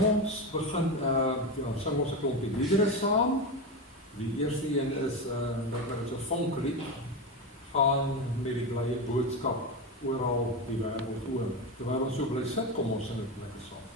Kom ons begin, sing ons 'n klompie liedere saam. Die eerste een is, dat dit 'n vonklied gaan met die blye boodskap oral die wêreld oor. Terwyl ons so bly sit, kom ons sing dit lekker saam.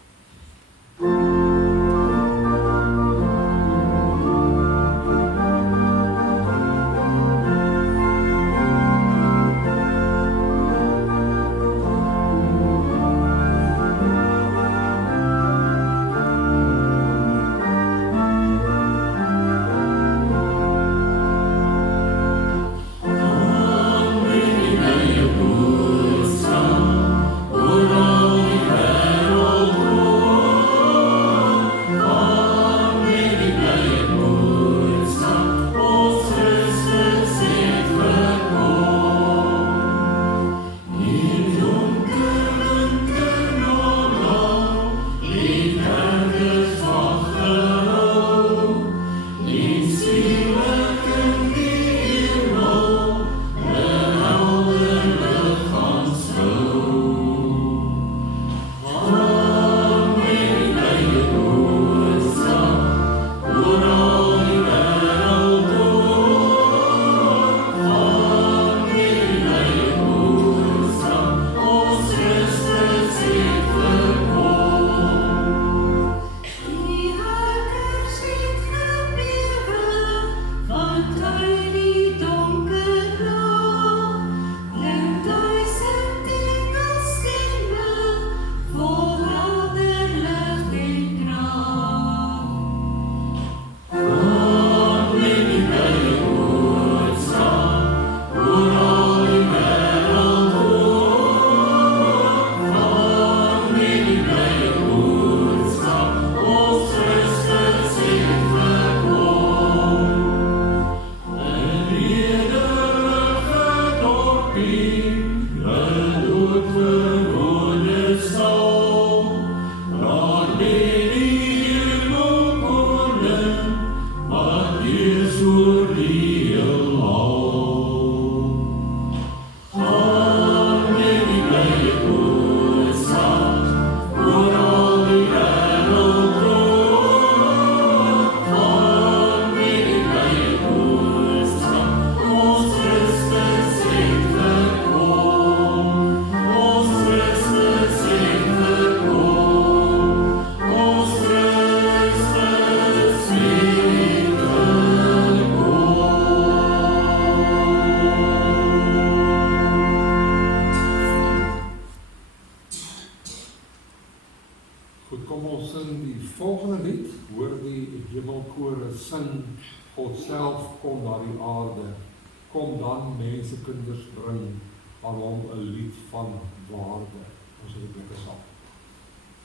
Kinders bring aan hom 'n lied van waarde. Ons het dit lekker saam.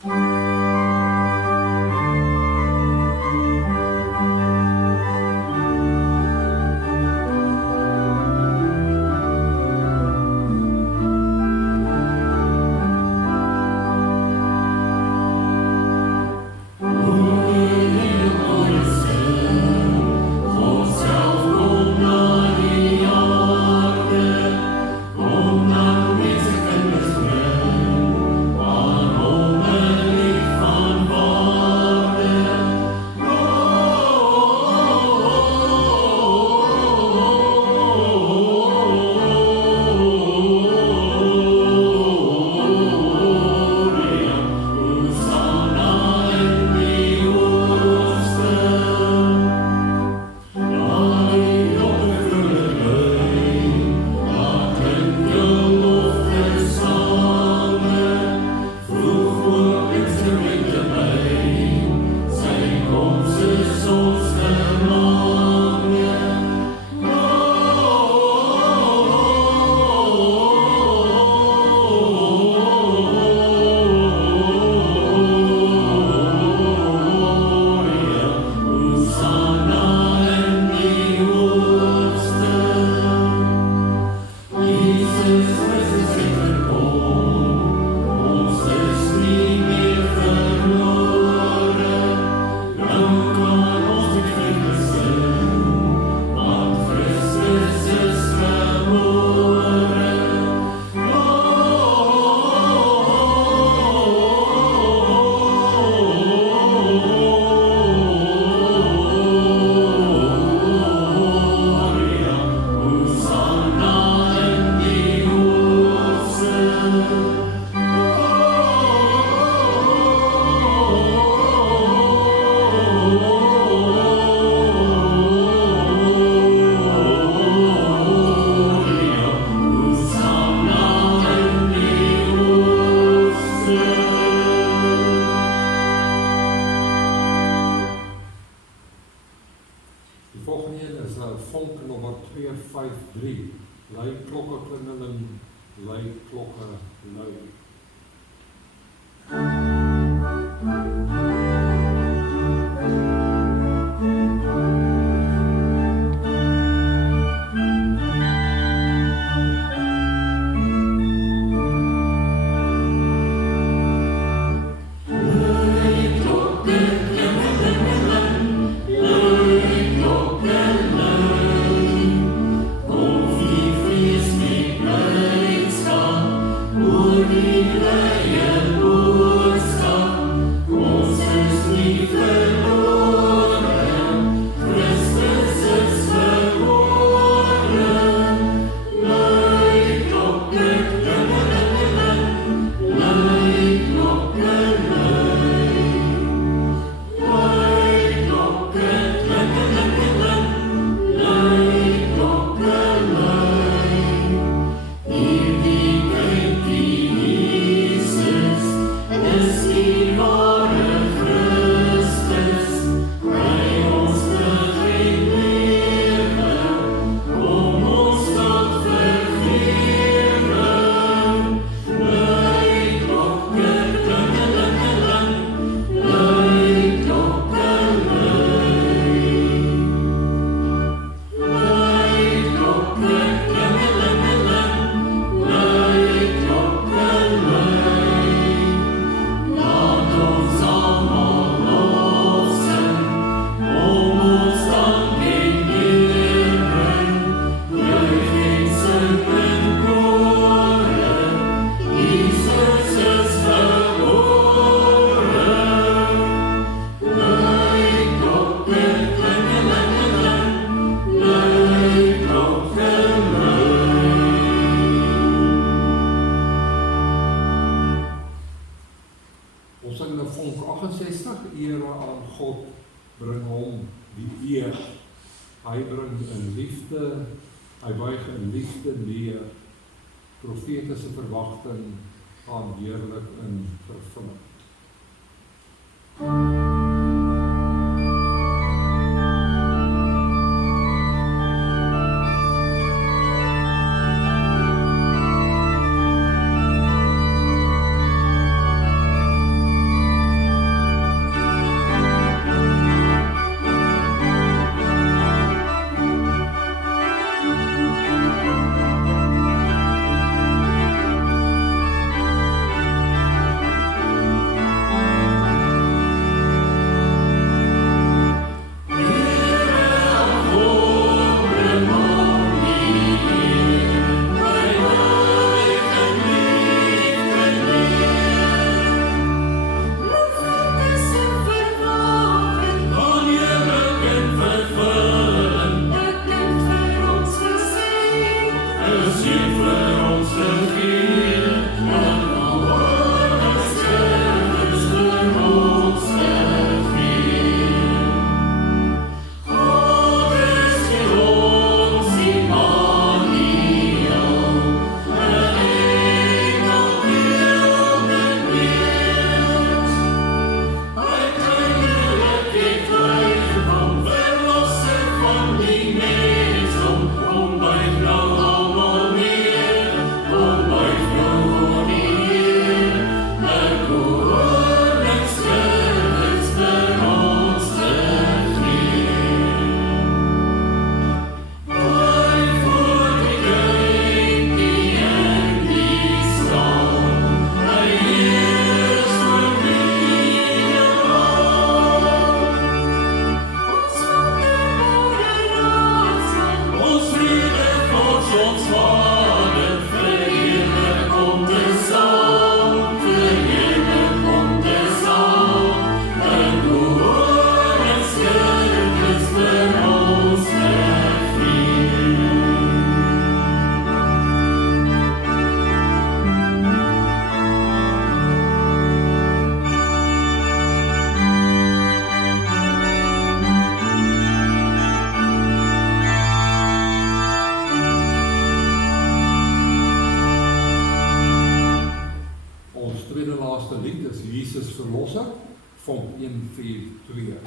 On lui klokke klingeling, lui klokke lui. Hy buig in liefde neer, profetiese verwagting gaan heerlik in vervulling. Vonk 1:4:2.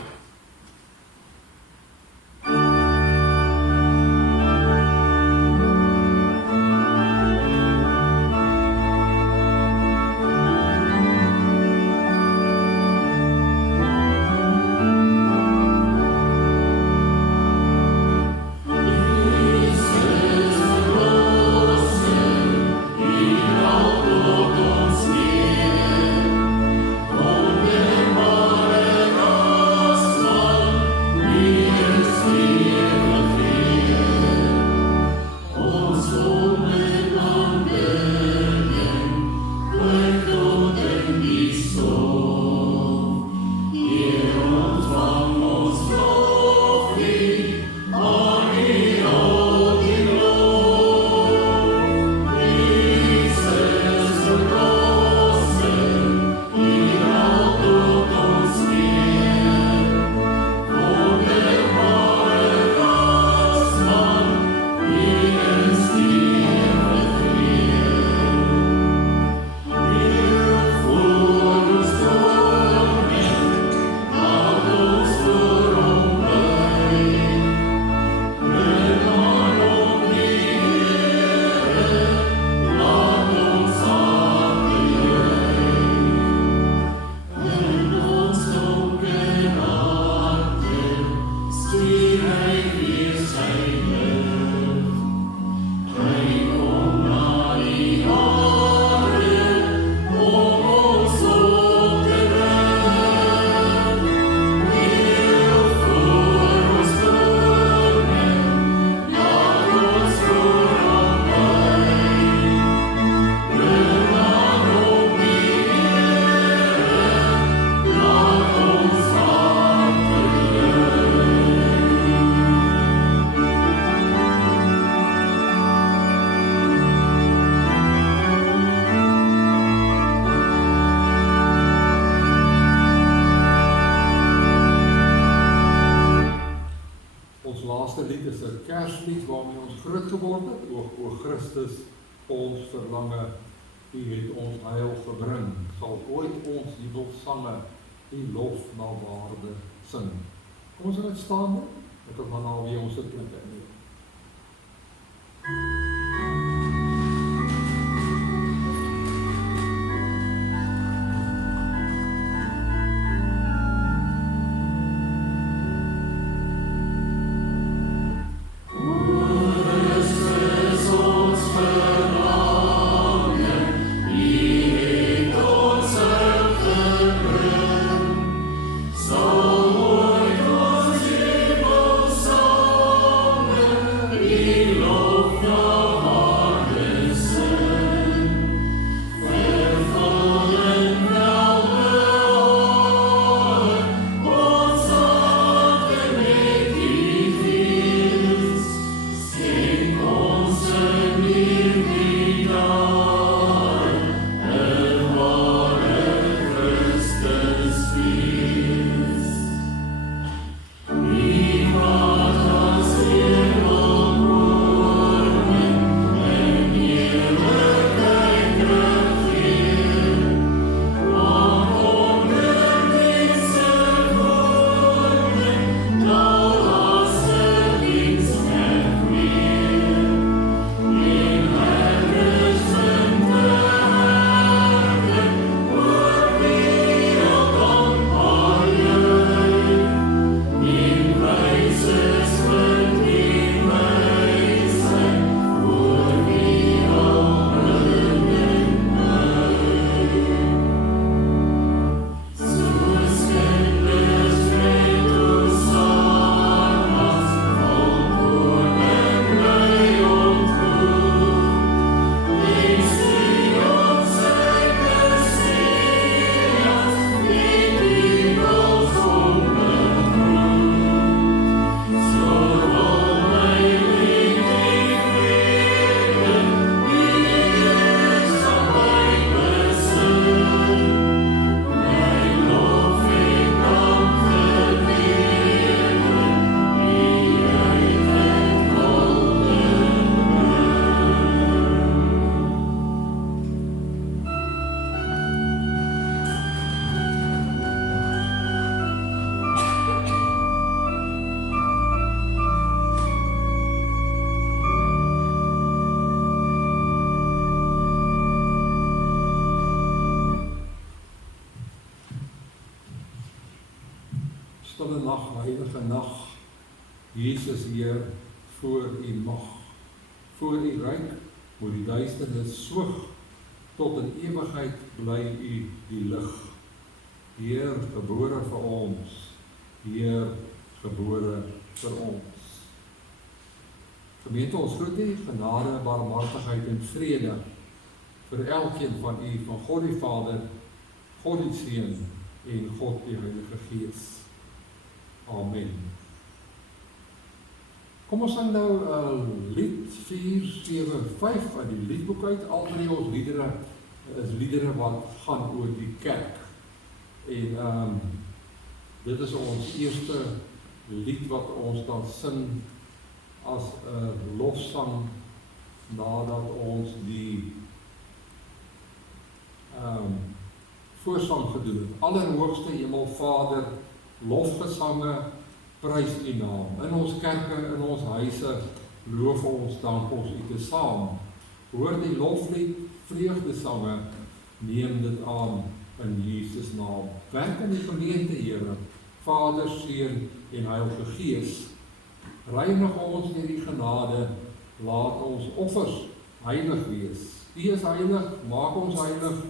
iets waarmee ons groot geword het, o Christus, ons verlange, U het ons heil gebring, sal ooit ons jubelsange, die lof na waarde sing. Kom ons net staan, ek wil dan alweer ons sitplekke neem. Stille nag, heilige nag, Jesus Heer, voor U mag, voor U ryk, moet die duisternis soog, tot in ewigheid bly U die lig. Heer, gebore vir ons, Heer, gebore vir ons. Gemeente, ons groet U, genade, barmhartigheid en vrede, vir elkeen van U, van God die Vader, God die Seun en God die Heilige Gees. Amen. Kom ons sing nou lied 475 uit die liedboek uit. Al drie ons liedere is liedere wat gaan oor die kerk. En dit is ons eerste lied wat ons dan sing as lofsang nadat ons die voorsang gedoen het. Allerhoogste Hemelvader, lofgesange, prys U naam. In ons kerke, in ons huise, loof ons, dank ons U te saam. Hoor die loflied, vreugdesange, neem dit aan in Jesus naam. Werk in die gemeente, Here, Vader, Seun en Heilige Gees. Reinig ons deur die genade, laat ons offers heilig wees. U is heilig, maak ons heilig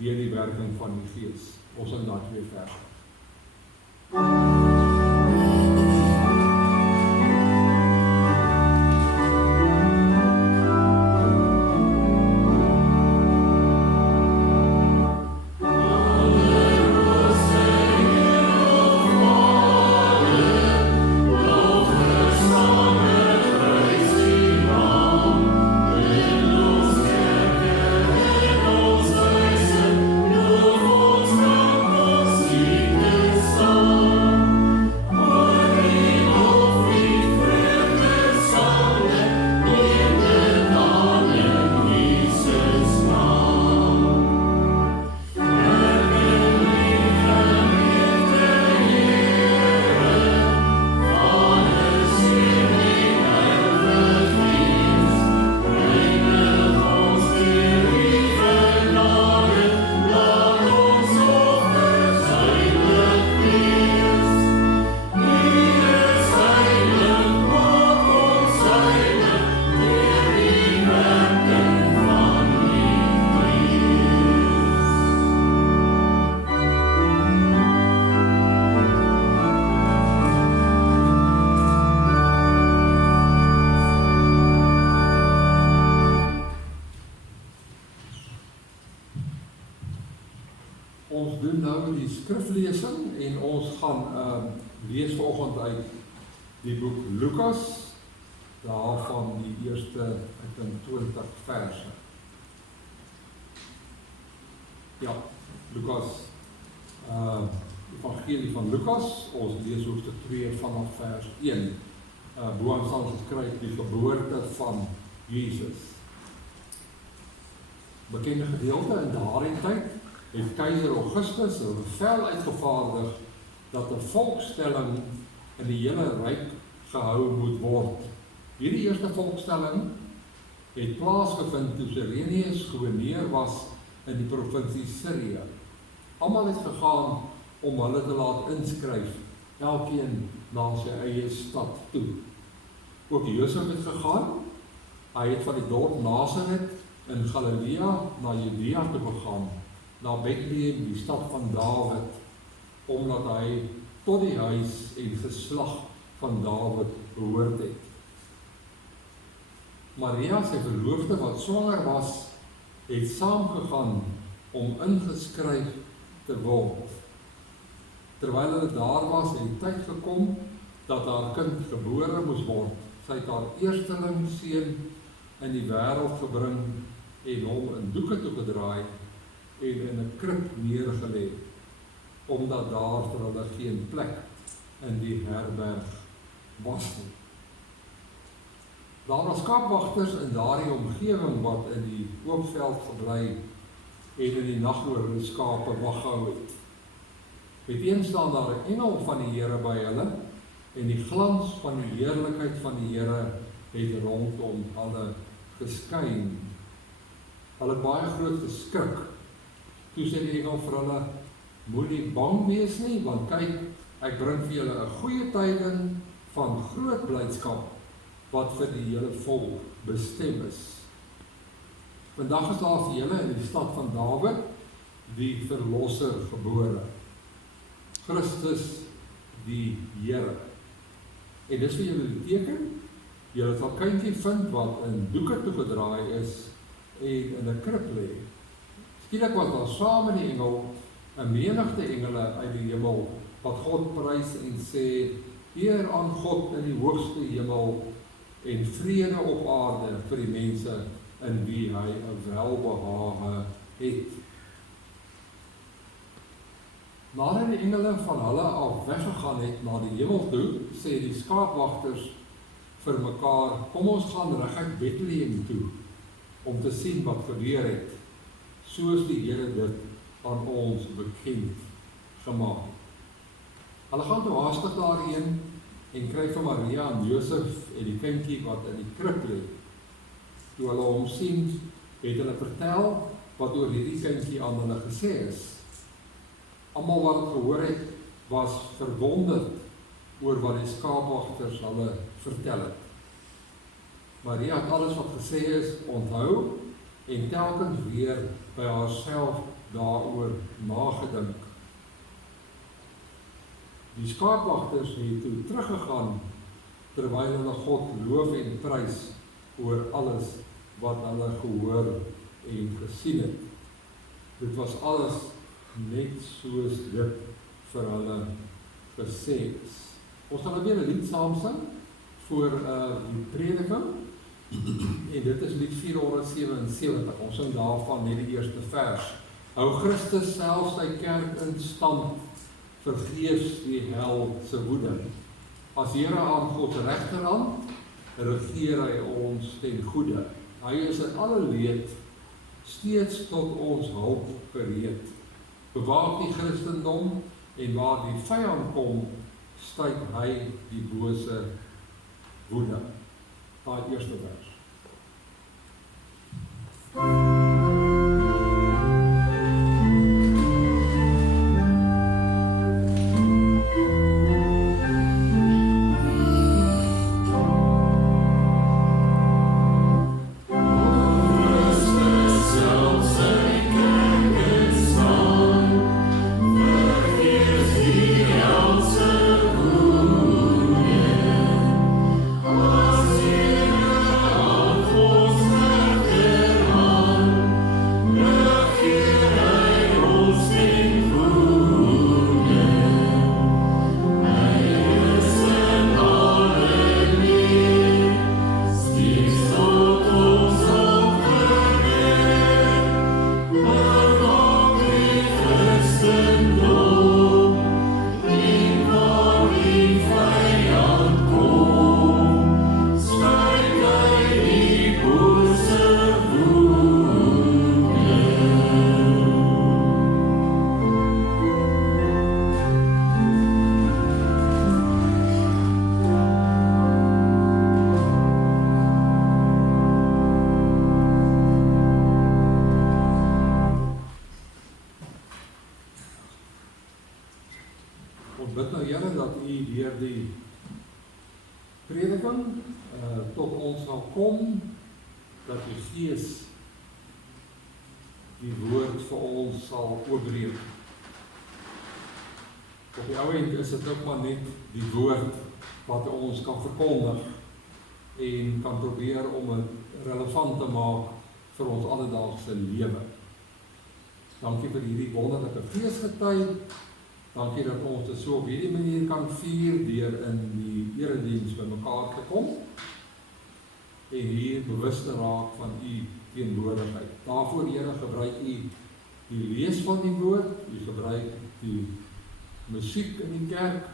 deur die werking van die Gees. Ons sing dan weer vers. See skriflesing en ons gaan lees vanoggend uit die boek Lukas, daarvan die eerste, ek dink 20 verse. Ja, Lukas, Evangelie van Lukas, ons lees hoofstuk 2 vanaf vers 1. Boaan staan geskryf die geboorte van Jesus. Bekende gedeelte in daardie tyd het keiser Augustus 'n bevel uitgevaardig dat 'n volkstelling in die hele ryk gehou moet word. Hierdie eerste volkstelling het plaasgevind toe Cyrenius gouverneur was in die provinsie Syrië. Almal het gegaan om hulle te laat inskryf, elkeen na sy eie stad toe. Ook Josef het gegaan, hy het van die dorp Nazareth in Galilea na Judea toe gegaan, na Bethlehem, die stad van Dawid, omdat hy tot die huis en geslag van Dawid behoort het. Maria, sy verloofde wat swanger was, het saamgegaan om ingeskryf te word. Terwyl hulle daar was, het tyd gekom dat haar kind gebore moes word. Sy het haar eersteling seun in die wêreld gebring en hom in doeke toegedraai en in 'n krib neergelê, omdat daar vir hulle geen plek in die herberg was nie. Daar was skaapwagters in daardie omgewing wat in die oop veld gebly en in die nag oor hulle skape wag gehou het. Meteen staan daar 'n engel van die Here by hulle en die glans van die heerlikheid van die Here het rondom hulle geskyn. Hulle het baie groot geskrik. Toe sê die engel vir hulle: "Moenie bang wees nie, want kyk, ek bring vir julle 'n goeie tyding van groot blydskap wat vir die hele volk bestem is. Vandag is daar vir julle in die stad van Dawid die verlosser gebore, Christus die Here. En dis vir julle die teken, julle sal 'n kindjie vind wat in doeke toegedraai is en in 'n krib lê." Skielik was daar saam met die engel 'n menigte engele uit die hemel wat God prys en sê: "Eer aan God in die hoogste hemel en vrede op aarde vir die mense in wie hy 'n welbehae het." Nadat die engele van hulle af weggegaan het na die hemel toe, sê die skaapwagters vir mekaar: "Kom ons gaan reguit Bethlehem toe om te sien wat gebeur het, soos die Here dit aan ons bekend gemaak het." Hulle gaan toe haastig daarheen en kry vir Maria en Josef en die kindjie wat in die krib lê. Toe hulle hom sien, het hulle vertel wat oor hierdie kindjie aan hulle gesê is. Almal wat het gehoor het, was verwonderd oor wat die skaapwagters hulle vertel het. Maria het alles wat gesê is onthou en telkens weer by haarself daaroor nagedink. Die skaapwagters het toe teruggegaan terwyl hulle God loof en prys oor alles wat hulle gehoor en gesien het. Dit was alles net soos dit vir hulle gesê is. Ons gaan weer 'n lied saam sing voor die prediking en dit is lied 477. Ons sing daarvan net die eerste vers. Hou Christus self sy kerk in stand, vergeefs die hel se woede. As Here aan God se regterhand regeer hy ons ten goeie. Hy is in alle leed steeds tot ons hulp gereed. Bewaak die Christendom en waar die vyand kom, styg hy die bose woede. Daai eerste vers. Ons bid nou Here dat U deur die prediking tot ons sal kom, dat U Gees die woord vir ons sal oopbreek. Op die ou end is dit ook maar net die woord wat ons kan verkondig en kan probeer om dit relevant te maak vir ons alledaagse lewe. Dankie vir hierdie wonderlike feesgety. Dankie dat ons dit so op hierdie manier kan vier deur in die erediens by mekaar te kom en hier bewus te raak van U teenwoordigheid. Daarvoor Here gebruik U die lees van die woord, U gebruik die musiek in die kerk,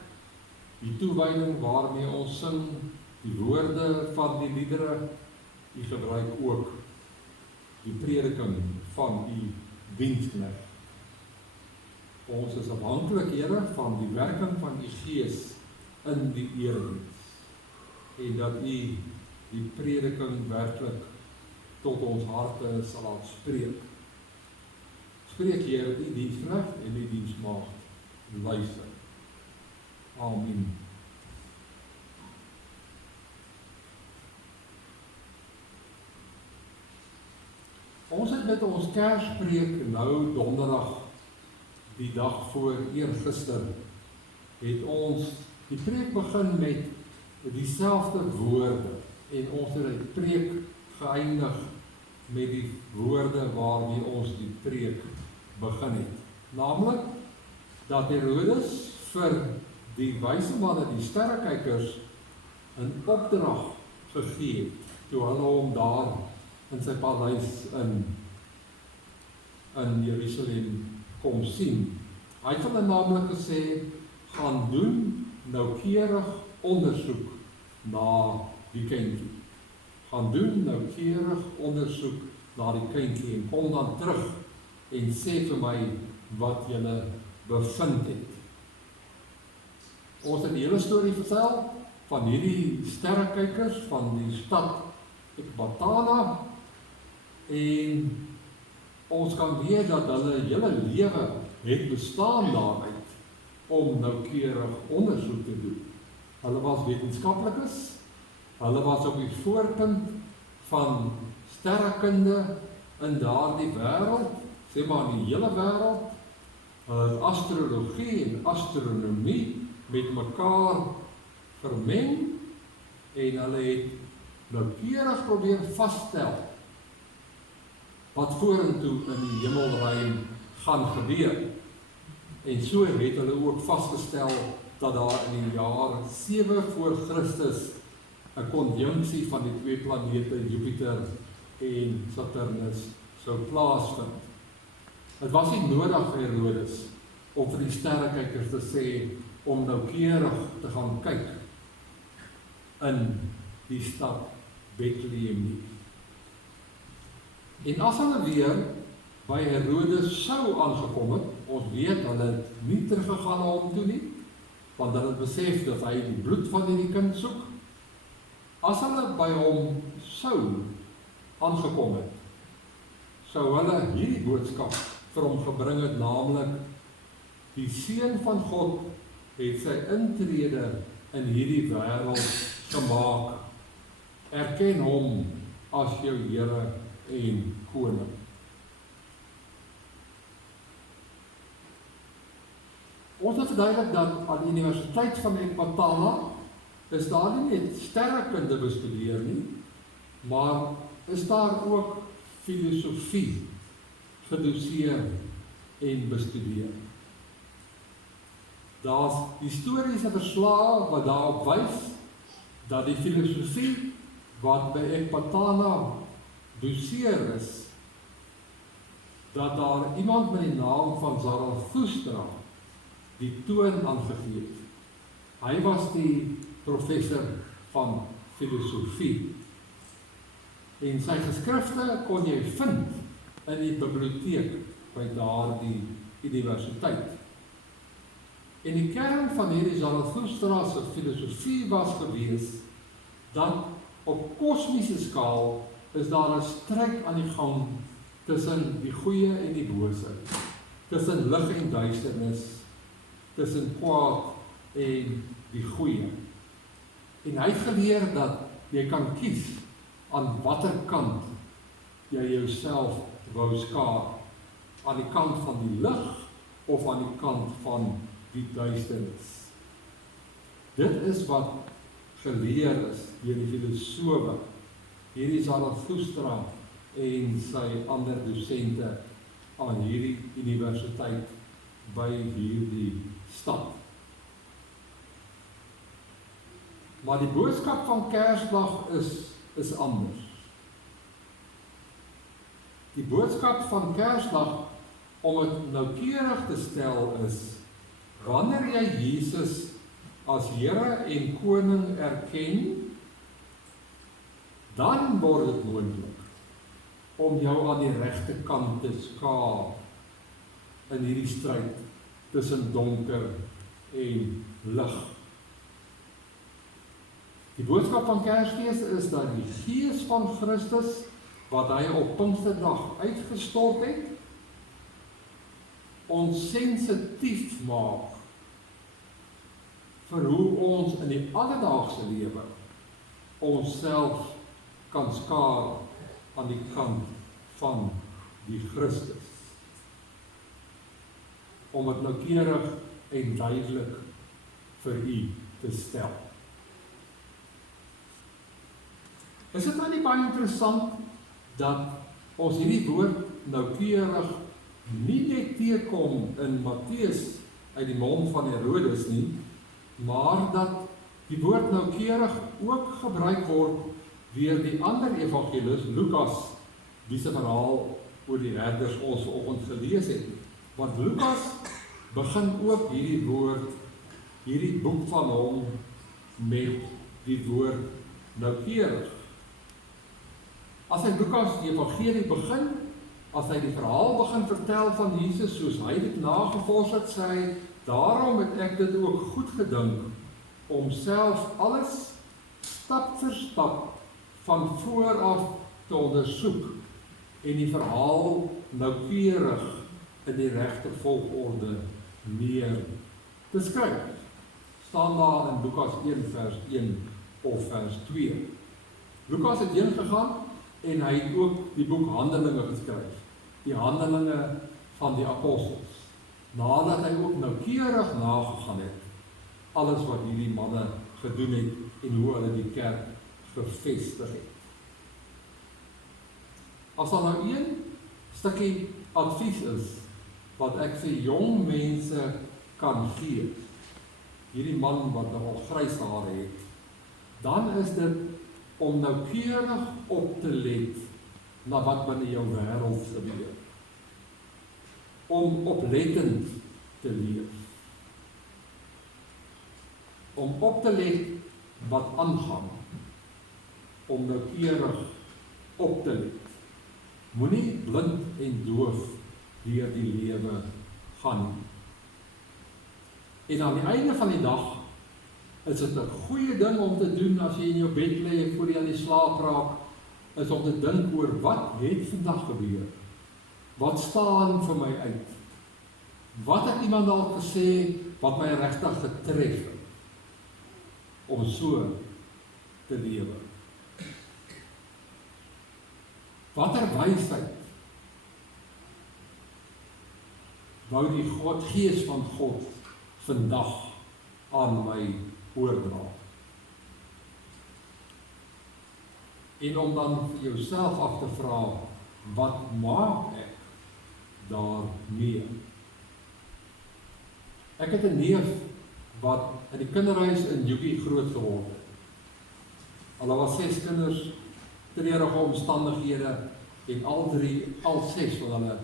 die toewyding waarmee ons sing, die woorde van die liedere, U gebruik ook die prediking van U diensknegt. Ons is afhanklik, Here, van die werking van U Gees in die erediens en dat U die prediking werklik tot ons harte sal laat spreek. Spreek, Here, U diensknegt en U diensmaagd. Luister. Amen. Ons het met ons Kerspreek nou donderdag, die dag voor eergister, het ons die preek begin met dieselfde woorde en ons het die preek geëindig met die woorde waarmee ons die preek begin het. Naamlik dat Herodes vir die wyse manne, die sterrekykers, 'n opdrag gegee het, toe hulle hom daar in sy paleis in Jerusalem kom sien. Hy het hulle naamlik gesê, gaan doen noukeurig ondersoek na die kindjie. Gaan doen noukeurig ondersoek na die kindjie en kom dan terug en sê vir my wat julle bevind het. Ons het die hele storie vertel van hierdie sterrekykers van die stad Ekbatana en ons kan weet dat hulle hele lewe het bestaan daaruit om noukeurig ondersoek te doen. Hulle was wetenskaplikes, hulle was op die voorpunt van sterrekunde in daardie wêreld, sê maar in die hele wêreld. Hulle het astrologie en astronomie met mekaar vermeng en hulle het noukeurig probeer vasstel wat vorentoe in die hemelruim gaan gebeur. En so het hulle ook vasgestel dat daar in die jaar 7 voor Christus 'n konjunksie van die twee planete Jupiter en Saturnus sou plaasvind. Het was nie nodig vir Herodes om vir die sterrekykers te sê om noukeurig te gaan kyk in die stad Bethlehem nie. En as hulle weer by Herodes sou aangekom het, ons weet hulle het nie teruggegaan na hom toe nie, want hulle het besef dat hy die bloed van hierdie kind soek. As hulle by hom sou aangekom het, sou hulle hierdie boodskap vir hom gebring het, naamlik die Seun van God het sy intrede in hierdie wêreld gemaak. Erken hom as jou Here en Koning. Ons het verduidelik dat aan die Universiteit van Ekbatana is daar nie net sterrekunde bestudeer nie, maar is daar ook filosofie gedoseer en bestudeer. Daar's historiese verslae wat daarop wys dat die filosofie wat by Ekbatana doseer is, dat daar iemand met die naam van Zarathustra die toon aangegee het. Hy was die professor van filosofie. En sy geskrifte kon jy vind in die biblioteek by daardie universiteit. En die kern van hierdie Zarathustra se filosofie was gewees dat op kosmiese skaal is daar 'n stryd aan die gang tussen die goeie en die bose, tussen lig en duisternis, tussen kwaad en die goeie. En hy het geleer dat jy kan kies aan watter kant jy jouself wou skaar. Aan die kant van die lig of aan die kant van die duisternis. Dit is wat geleer is deur die filosofe. Hierdie Zarathustra en sy ander dosente aan hierdie universiteit by hierdie stad. Maar die boodskap van Kersdag is anders. Die boodskap van Kersdag, om het noukeurig te stel, is wanneer jy Jesus as Here en Koning erken, dan word dit moontlik om jou aan die regte kant te skaar in hierdie stryd tussen donker en lig. Die boodskap van Kersfees is dat die Gees van Christus, wat hy op Pinksterdag uitgestort het, ons sensitief maak vir hoe ons in die alledaagse lewe onsself kan skaar aan die kant van die Christus. Om het noukeurig en duidelik vir u te stel. Is dit nou nie baie interessant dat ons hierdie woord noukeurig nie net teekom in Matteus uit die mond van Herodes nie, maar dat die woord noukeurig ook gebruik word deur die ander evangelis, Lukas, wie se verhaal oor die herders ons vanoggend gelees het. Want Lukas begin ook hierdie woord, hierdie boek van hom, met die woord noukeurig. As hy Lukas die evangelie begin, as hy die verhaal begin vertel van Jesus, soos hy dit nagevors het, sê hy, daarom het ek dit ook goed gedink, om self alles stap vir stap van vooraf te ondersoek en die verhaal noukeurig in die regte volgorde neer te skryf. Staan daar in Lukas 1 vers 1 of vers 2. Lukas het heen gegaan en hy het ook die boek Handelinge geskryf, die Handelinge van die Apostels, nadat hy ook noukeurig nagegaan het, alles wat hierdie manne gedoen het en hoe hulle die kerk gevestig het. As daar nou een stukkie advies is, wat ek vir jong mense kan gee, hierdie man wat nog al grys hare het, dan is dit om noukeurig op te let na wat binne jou wêreld gebeur. Om oplettend te leef. Om op te let wat aangaan. Om noukeurig op te let. Moenie blind en doof deur die lewe gaan nie. En aan die einde van die dag is dit 'n goeie ding om te doen as jy in jou bed lê voor jy aan die slaap raak, is om te dink oor wat het vandag gebeur? Wat staan vir my uit? Wat het iemand al gesê wat my regtig getref het? Om so te lewe. Watter wysheid wou die Gees van God vandag aan my oordra? En om dan vir jouself af te vra, wat maak ek daarmee? Ek het 'n neef wat in die kinderhuis in Jugie groot geword het. Hulle was 6 kinders, treurige omstandighede, en al 6 van hulle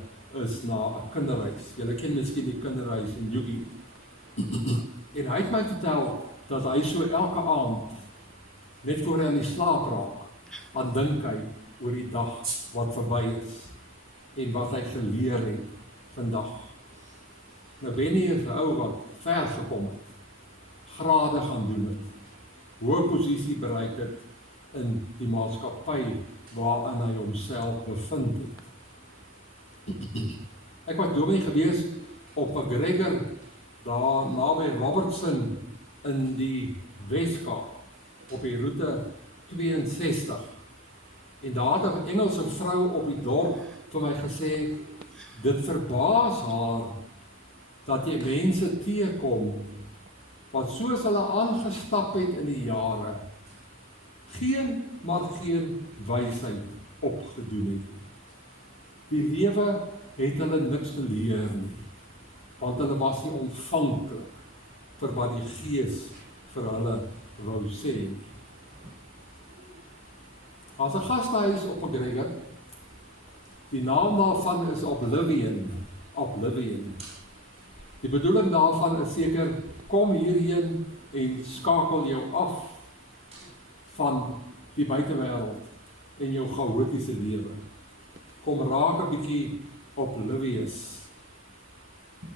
is na 'n kinderhuis. Julle ken miskien die kinderhuis in Jugie. En hy het my vertel dat hy so elke aand, net voor hy aan die slaap raak, aan dink hy oor die dag wat verby is, en wat hy geleer het vandag. Nou Benny is 'n ou wat ver gekom het, grade gaan doen het, hoë posisie bereik het in die maatskappy waarin hy homself bevind het. Ek was dominee gewees op McGregor daar naby Robertson in die Weskaap, op die roete 62. En daar het 'n Engelse vrou op die dorp vir my gesê, dit verbaas haar, dat jy mense teekom, wat soos hulle aangestap het in die jare, geen wysheid opgedoen het. Die lewe het hulle niks geleer nie, want hulle was nie ontvanklik vir wat die Gees vir hulle wou sê. As 'n gastehuis op 'n Gregor, die naam daarvan is Oblivion. Die bedoeling daarvan is seker, kom hierheen en skakel jou af van die buitewêreld en jou chaotiese lewe. Kom raak 'n bietjie oblivious.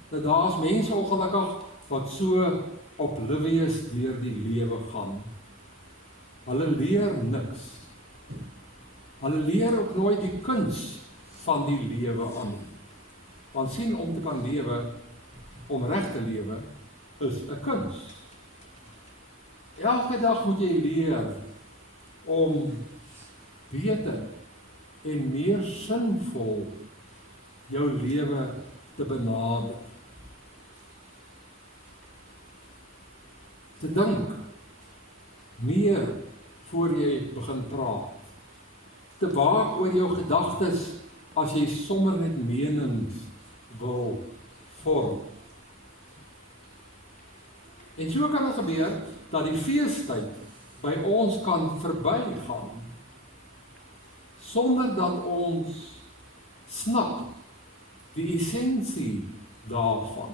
Nou daar is mense ongelukkig wat so oblivious deur die lewe gaan. Hulle leer niks. Hulle leer ook nooit die kuns van die lewe aan. Want sien, om te kan lewe, om reg te lewe, is 'n kuns. Elke dag moet jy leer om beter en meer sinvol jou lewe te benader. Te dink meer voor jy begin praat. Te waak oor jou gedagtes as jy sommer net menings wil vorm. En so kan dit gebeur dat die feestyd by ons kan verbygaan sonder dat ons snap die essensie daarvan.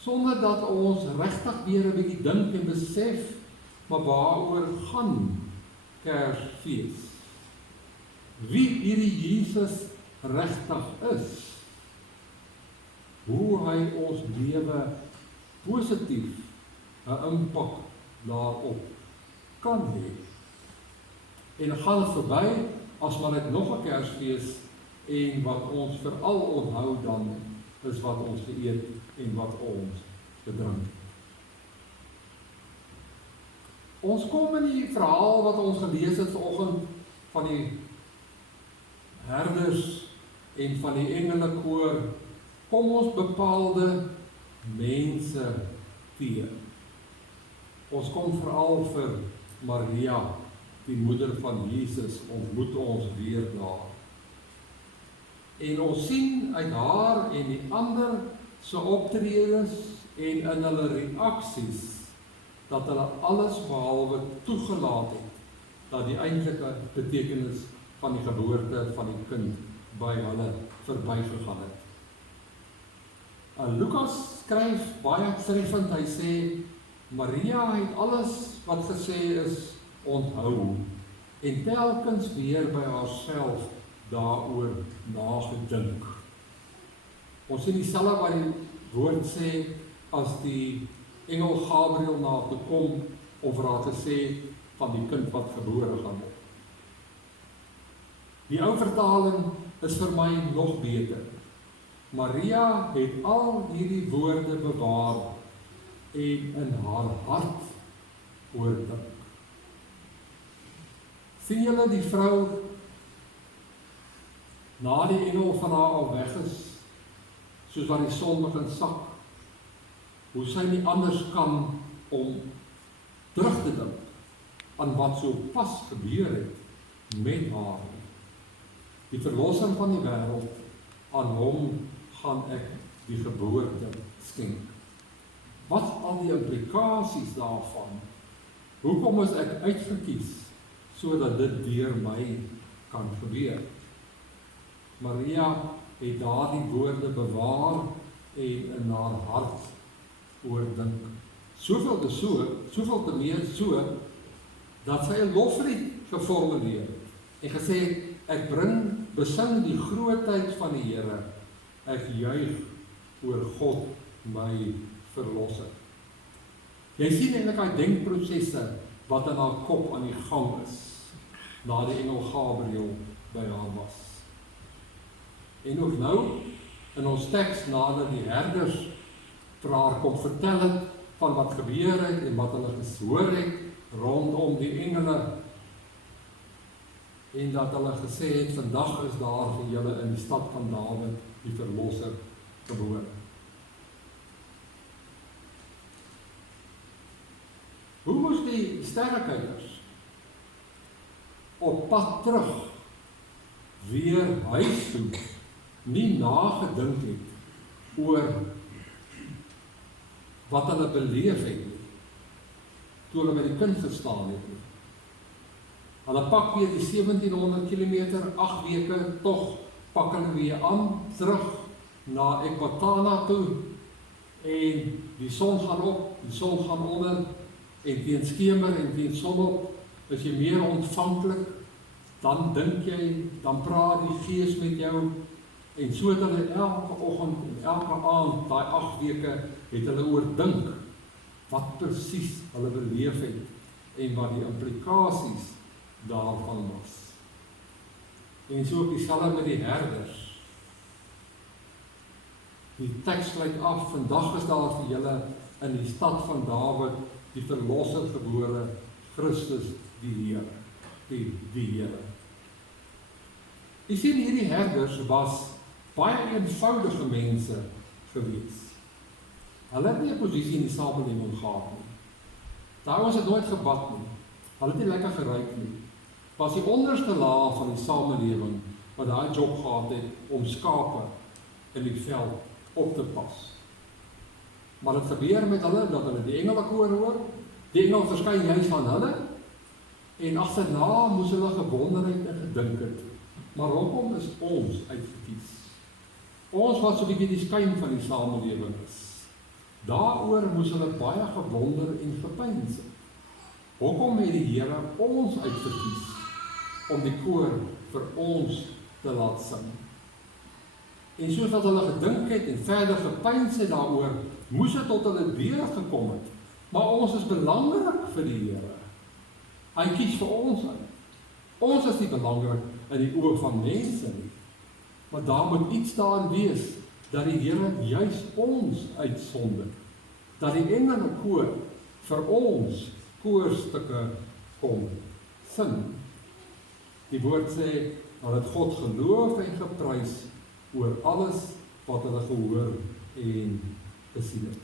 Sonder dat ons regtig weer 'n bietjie dink en besef, maar waaroor gaan Kersfees? Wie hierdie Jesus regtig is? Hoe hy ons lewe positief 'n impak daarop kan hê. En gaan dit verby as maar net nog 'n Kersfees en wat ons veral onthou dan is wat ons geëet en wat ons gedrink. Ons kom in die verhaal wat ons gelees het vanoggend van die herders en van die engelekoor, kom ons bepaalde mense teë. Ons kom veral vir Maria, die moeder van Jesus, ontmoet ons weer daar. En ons sien uit haar en die ander se optredes en in hulle reaksies, dat hulle alles behalwe toegelaat het, dat die eintlike betekenis van die geboorte van die kind by hulle verbygegaan het. Lukas skryf baie treffend, hy sê, Maria het alles wat gesê is onthou, en telkens weer by haarself daaroor nagedink. Ons sien dieselfde wat die woord sê, as die engel Gabriel na haar toe kom, om vir haar te sê van die kind wat gebore gaan word. Die ou vertaling is vir my nog beter. Maria het al hierdie woorde bewaar en in haar hart oordink. Sien julle die vrou na die engel van haar al weg is, soos wat die son begin sak, hoe sy nie anders kan om terug te dink aan wat so pas gebeur het met haar. Die verlossing van die wêreld, aan hom gaan ek die geboorte skenk. Wat al die implikasies daarvan? Hoekom is ek uitgekies, sodat dit deur my kan gebeur? Maria het daardie woorde bewaar en in haar hart oordink. Soveel te meer so, dat sy 'n loflied geformuleer het en gesê, ek besing die grootheid van die Here, ek juig oor God my verlosser. Jy sien eintlik daai denkprosesse wat in haar kop aan die gang is, na die engel Gabriel by haar was. En ook nou, in ons teks nadat die herders vir haar kom vertel het van wat gebeur het en wat hulle gehoor het rondom die engele, en dat hulle gesê het, vandag is daar vir julle in die stad van Dawid die verlosser gebore. Hoe moes die sterrekijkers op pad terug weer huis toe nie nagedink het oor wat hulle beleef het nie, toe hulle by die kind gestaan het nie. Hulle pak weer die 1700 kilometer, 8 weke, toch pak hulle weer aan, terug na Ekbatana toe, en die son gaan op, die son gaan onder, en teen skemer en teen sonop, is jy meer ontvanklik, dan dink jy, dan praat die Gees met jou, en so het hulle elke oggend en elke aand, daai 8 weke, het hulle oordink, wat presies hulle beleef het, en wat die implikasies daarvan was. En so op dieselfde met die herders. Die teks sluit af, vandag is daar vir julle in die stad van Dawid die verlosser gebore, Christus die Here, die Here. Jy sien, hierdie herders was baie eenvoudige mense gewees. Hulle het nie 'n posisie in die samelewing gehad nie. Daai ons het nooit gebad nie. Hulle het nie lekker geruik nie. Was die onderste laag van die samelewing wat daai job gehad het om skape in die veld op te pas. Maar dit gebeur met hulle dat hulle die engele hoor, die engel verskyn juis aan hulle, en agterna moes hulle gewonderheid en gedink het. Maar hoekom is ons uitgekies? Ons wat so 'n bietjie die skyn van die samelewing is. Daaroor moes hulle baie gewonder en gepyns het. Hoekom het die Here ons uitgekies om die koor vir ons te laat sing? En soos wat hulle gedink het en verder gepyns het daaroor, moes dit tot hulle deur gekom het. Maar ons is belangrik vir die Here. Hy kies vir ons uit. Ons is nie belangrik in die oë van mense nie. Maar daar moet iets daarin wees, dat die Here juis ons uitsonder. Dat die engele koor vir ons koorstukke kom sing. Die woord sê, dat het God geloof en geprys oor alles wat hulle gehoor en gesien het.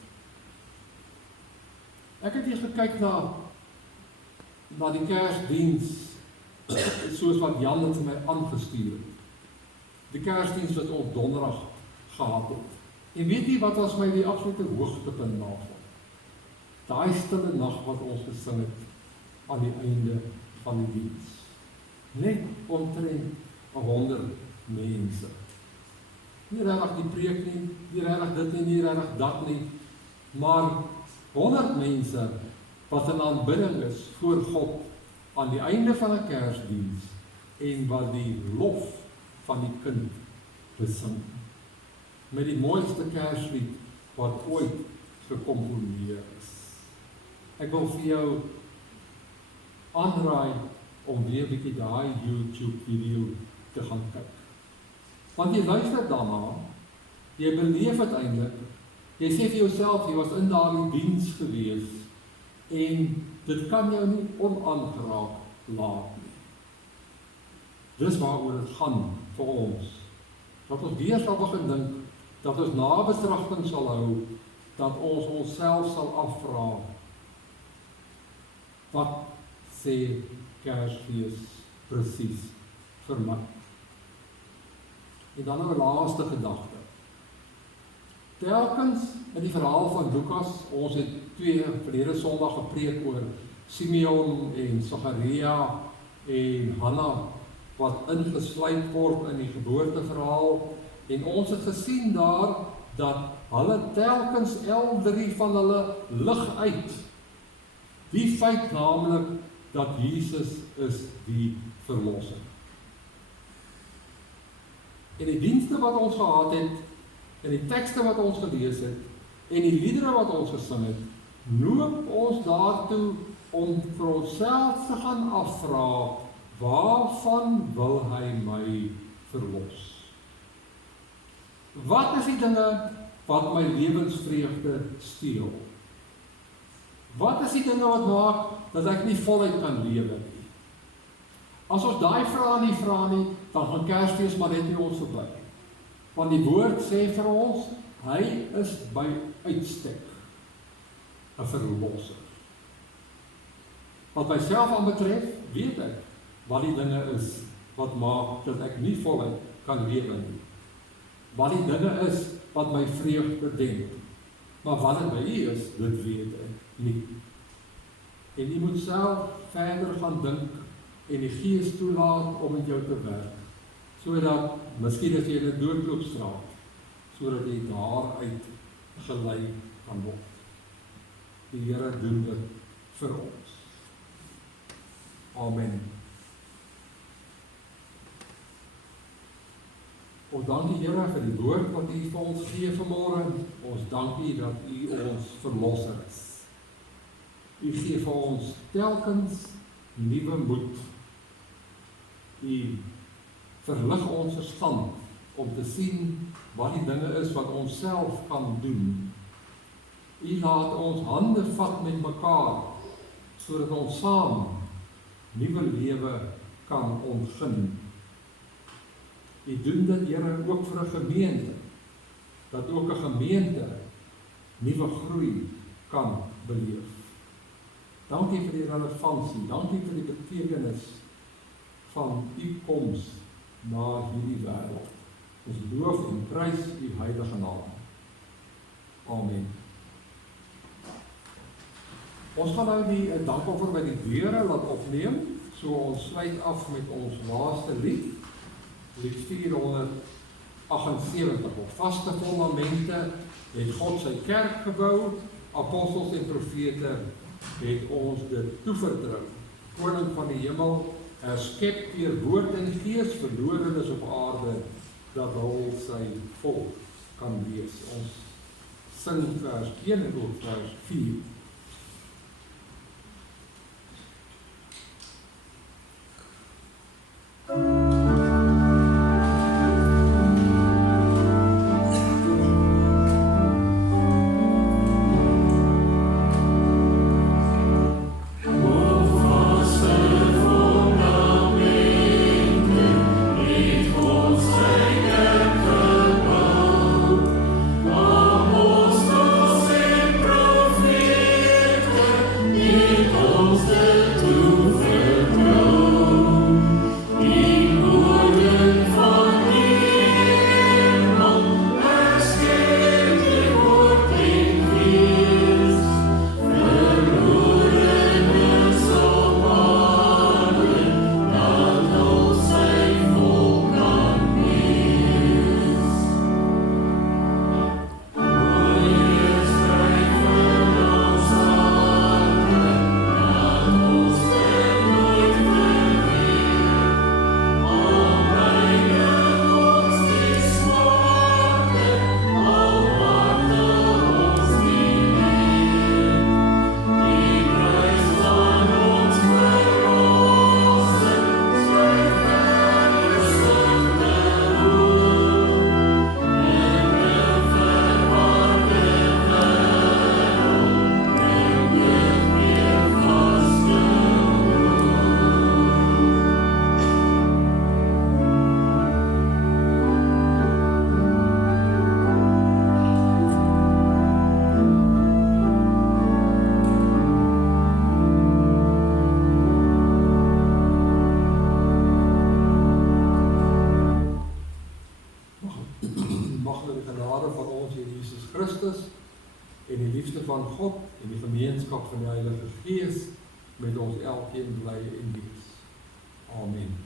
Ek het hier gekyk na die Kersdiens, soos wat Jan het vir my aangestuur het. Die Kersdiens wat ons donderdag gehad het. En weet jy wat was my die absolute hoogtepunt daarvan? Daai stille nag wat ons gesing het aan die einde van die diens. Net omtrent 100 mense. Nie regtig die preek nie, nie regtig dit nie, nie regtig dat nie, maar 100 mense wat in aanbidding is voor God aan die einde van 'n Kersdiens en wat die lof van die kind besing. Met die mooiste Kerslied wat ooit gekomponeer is. Ek wil vir jou aanraai om weer 'n bietjie daai YouTube video te gaan kyk. Want jy luister daarna, jy beleef uiteindelik, jy sê vir jouself, jy was in daardie diens gewees, en dit kan jou nie onaangeraak laat nie. Dis waaroor dit gaan vir ons. Dat ons weer sal begin dink, dat ons nabetragting sal hou, dat ons onsself sal afvra, wat sê Kersfees presies vir my? En dan nou 'n laaste gedagte. Telkens in die verhaal van Lukas, ons het verlede Sondag gepreek oor Simeon en Sagaria en Hanna, wat ingesluit word in die geboorteverhaal, en ons het gesien daar, dat hulle telkens L3 van hulle lig uit. Die feit naamlik, dat Jesus is die verlosser. En die dienste wat ons gehad het, en die tekste wat ons gelees het, en die liedere wat ons gesing het, noop ons daartoe om vir onsself te gaan afvra, waarvan wil hy my verlos? Wat is die dinge wat my lewensvreugde steel? Wat is die dinge wat maak dat ek nie voluit kan lewe nie? As ons daai vrae nie vra nie, dan gaan Kersfees maar net nie ons verby. Want die woord sê vir ons, hy is by uitstek 'n verlosser. Wat myself aanbetref, weet ek wat die dinge is wat maak dat ek nie voluit kan lewe nie. Wat die dinge is wat my vreugde demp. Maar wat dit by U is, dit weet ek nie. En U moet self verder gaan dink en die Gees toelaat om met jou te werk, sodat, miskien as jy in 'n doodloopstraat, sodat jy daaruit gelei kan word. Die Here doen dit vir ons. Amen. Ons dank die Here vir die woord wat U vir ons gee vanmôre. Ons dank U dat U ons verlosser is. U gee vir ons telkens nuwe moed. U verlig ons verstand om te sien wat die dinge is wat ons self kan doen. U laat ons hande vat met mekaar, sodat ons saam nuwe lewe kan ontgin. U doen dit, Here, ook vir 'n gemeente, dat ook 'n gemeente nuwe groei kan beleef. Dankie vir die relevantie, dankie vir die betekenis van U koms na hierdie wêreld. Ons loof en prys U heilige naam. Amen. Ons gaan nou die dankoffer by die deure laat opneem, so ons sluit af met ons laaste lied, lied 478, op vaste fondamente het God sy kerk gebou, apostels en profete het ons dit toevertrou. Koning van die hemel, herskep deur woord en gees, verlorenes op aarde, dat hy sy volk kan wees. Ons sing vers 1 en ook vers 4. En die liefde van God en die gemeenskap van die Heilige Gees met ons elkeen bly en wees. Amen.